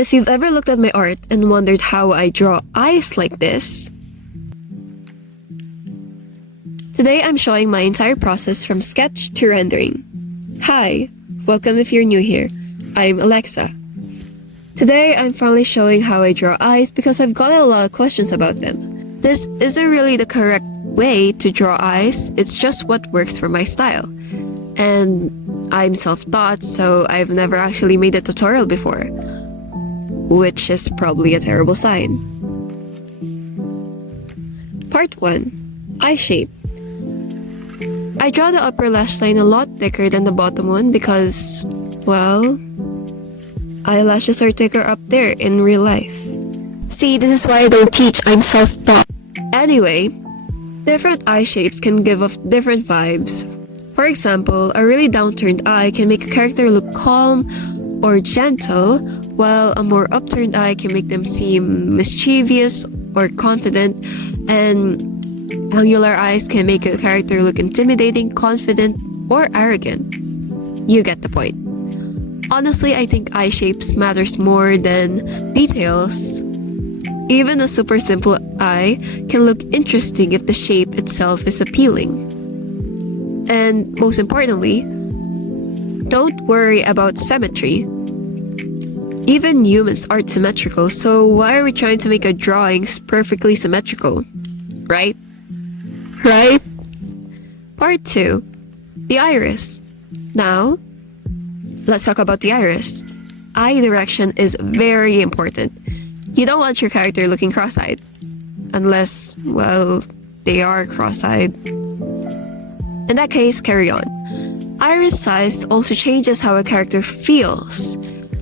If you've ever looked at my art and wondered how I draw eyes like this, today I'm showing my entire process from sketch to rendering. Hi, welcome if you're new here. I'm Alexa. Today I'm finally showing how I draw eyes because I've gotten a lot of questions about them. This isn't really the correct way to draw eyes, it's just what works for my style. And I'm self-taught, so I've never actually made a tutorial before, which is probably a terrible sign. Part 1. Eye shape. I draw the upper lash line a lot thicker than the bottom one because, well, eyelashes are thicker up there in real life. See, this is why I don't teach, I'm self-taught. Anyway, different eye shapes can give off different vibes. For example, a really downturned eye can make a character look calm or gentle, while a more upturned eye can make them seem mischievous or confident, and angular eyes can make a character look intimidating, confident, or arrogant. You get the point. Honestly, I think eye shapes matters more than details. Even a super simple eye can look interesting if the shape itself is appealing. And most importantly, don't worry about symmetry. Even humans aren't symmetrical, so why are we trying to make our drawings perfectly symmetrical? Right? Right? Part 2. The iris. Now, let's talk about the iris. Eye direction is very important. You don't want your character looking cross-eyed. Unless, well, they are cross-eyed. In that case, carry on. Iris size also changes how a character feels.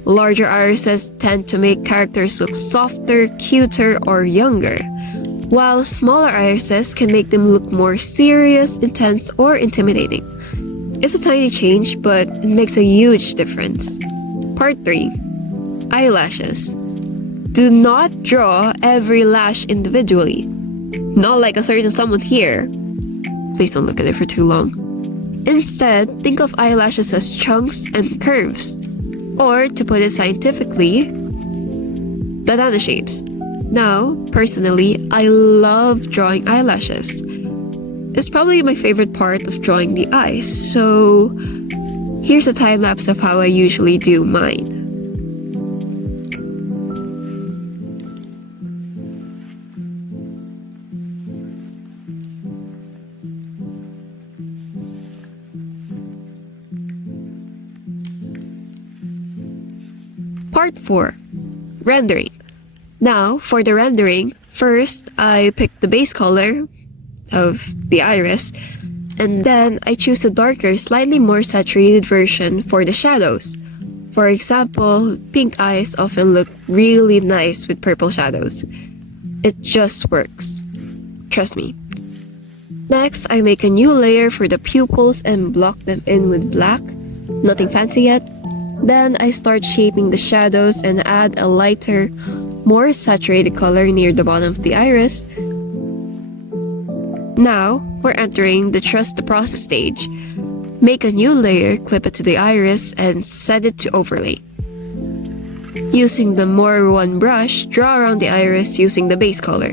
Larger irises tend to make characters look softer, cuter, or younger, while smaller irises can make them look more serious, intense, or intimidating. It's a tiny change, but it makes a huge difference. Part 3. Eyelashes. Do not draw every lash individually. Not like a certain someone here. Please don't look at it for too long. Instead, think of eyelashes as chunks and curves. Or, to put it scientifically, banana shapes. Now, personally, I love drawing eyelashes. It's probably my favorite part of drawing the eyes, so here's a time lapse of how I usually do mine. Part 4. Rendering. Now, for the rendering, first I pick the base color of the iris, and then I choose a darker, slightly more saturated version for the shadows. For example, pink eyes often look really nice with purple shadows. It just works. Trust me. Next, I make a new layer for the pupils and block them in with black. Nothing fancy yet. Then I start shaping the shadows and add a lighter, more saturated color near the bottom of the iris. Now, we're entering the trust the process stage. Make a new layer, clip it to the iris, and set it to overlay. Using the more one brush, draw around the iris using the base color.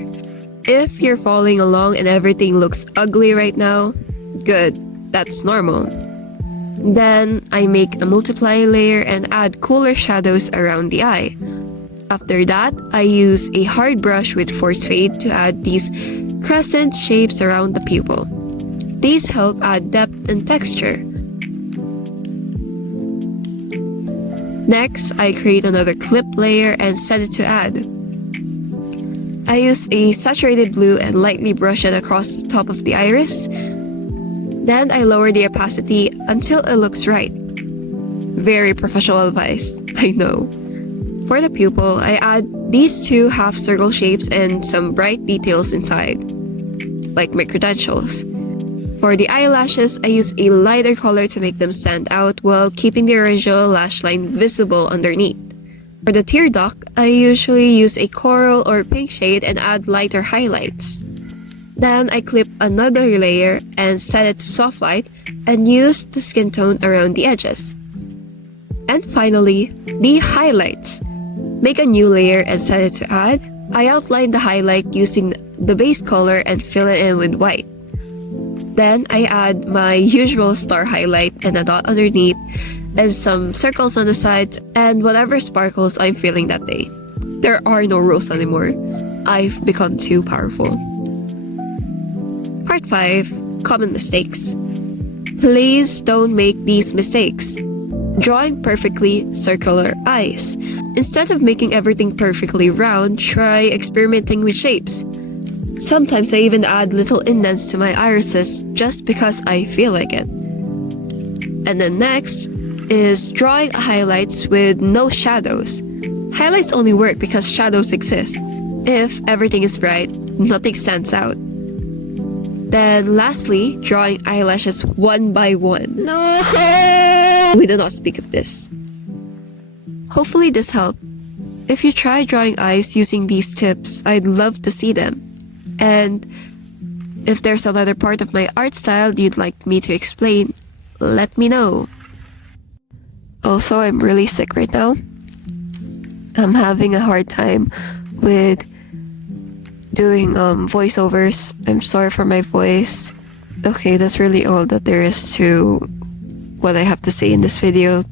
If you're following along and everything looks ugly right now, good, that's normal. Then, I make a multiply layer and add cooler shadows around the eye. After that, I use a hard brush with force fade to add these crescent shapes around the pupil. These help add depth and texture. Next, I create another clip layer and set it to add. I use a saturated blue and lightly brush it across the top of the iris. Then I lower the opacity until it looks right. Very professional advice, I know. For the pupil, I add these two half-circle shapes and some bright details inside, like my credentials. For the eyelashes, I use a lighter color to make them stand out while keeping the original lash line visible underneath. For the tear duct, I usually use a coral or pink shade and add lighter highlights. Then I clip another layer and set it to soft white and use the skin tone around the edges. And finally, the highlights. make a new layer and set it to add. I outline the highlight using the base color and fill it in with white. Then I add my usual star highlight and a dot underneath and some circles on the sides and whatever sparkles I'm feeling that day. There are no rules anymore. I've become too powerful. Part 5. Common mistakes. Please don't make these mistakes. Drawing perfectly circular eyes. Instead of making everything perfectly round, try experimenting with shapes. Sometimes I even add little indents to my irises just because I feel like it. And then next is drawing highlights with no shadows. Highlights only work because shadows exist. If everything is bright, nothing stands out. Then lastly, drawing eyelashes one by one. No! We do not speak of this. Hopefully this helped. If you try drawing eyes using these tips, I'd love to see them. And if there's another part of my art style you'd like me to explain, let me know. Also, I'm really sick right now. I'm having a hard time with doing voiceovers. I'm sorry for my voice. Okay, that's really all that there is to what I have to say in this video.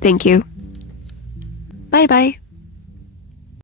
Thank you. Bye bye.